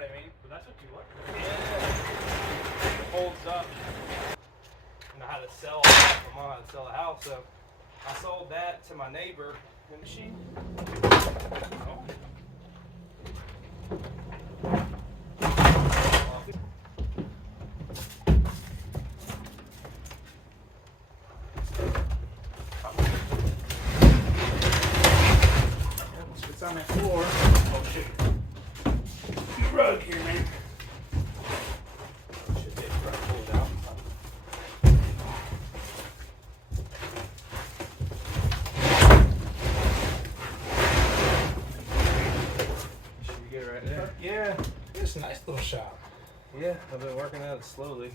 what I mean? But that's what you want. Yeah. It holds up. I know how to sell a house. My mom had to sell a house, so I sold that to my neighbor. The machine. Oh. It's on that floor. Oh shit. The rug here, man. Should be able to pull it out. Should be good right there. Yeah. It's a nice little shop. Yeah, I've been working at it slowly.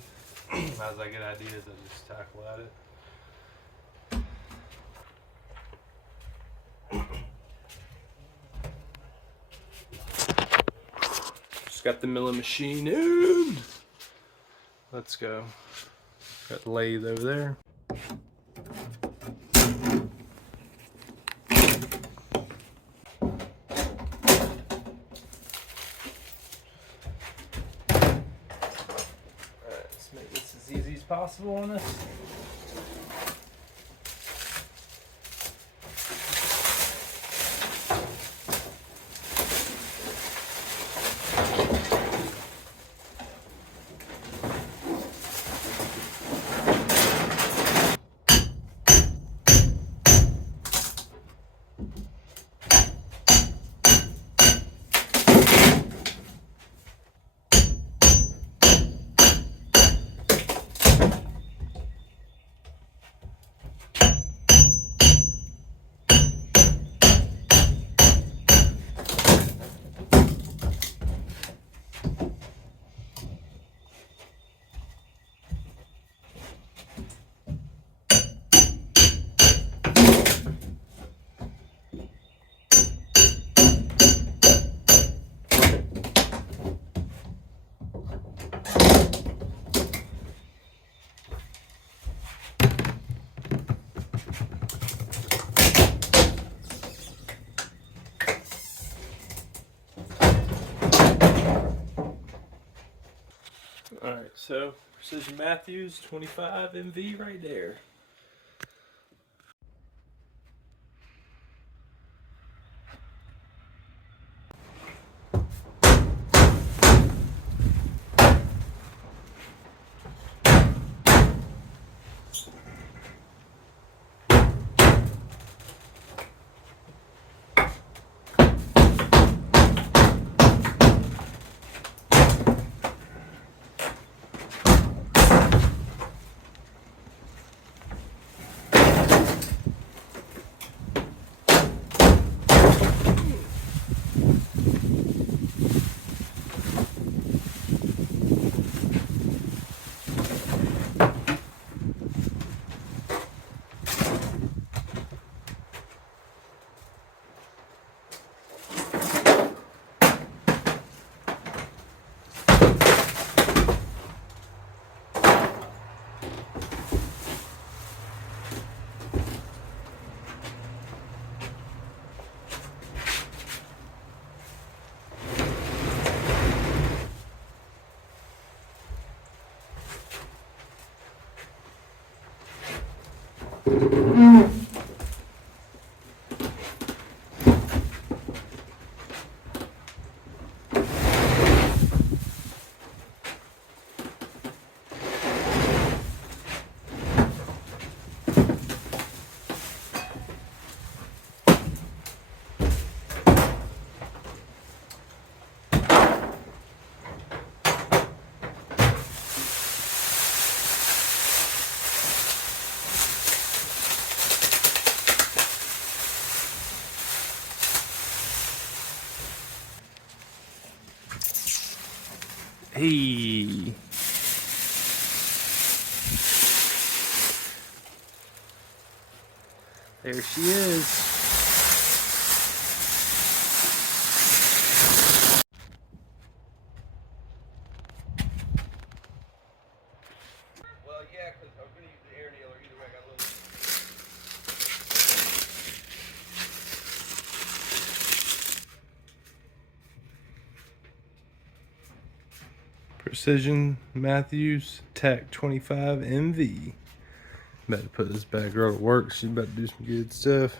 As I get ideas, I just tackle at it. Just got the milling machine in. Let's go. Got the lathe over there. Alright, let's make this as easy as possible on this. Alright, so Precision Matthews 25MV right there. Hey. There she is. Well, yeah, because I'm going to use the air nailer either way. I got a little... Precision Matthews TAC 25MV. About to put this bad girl to work. She's about to do some good stuff.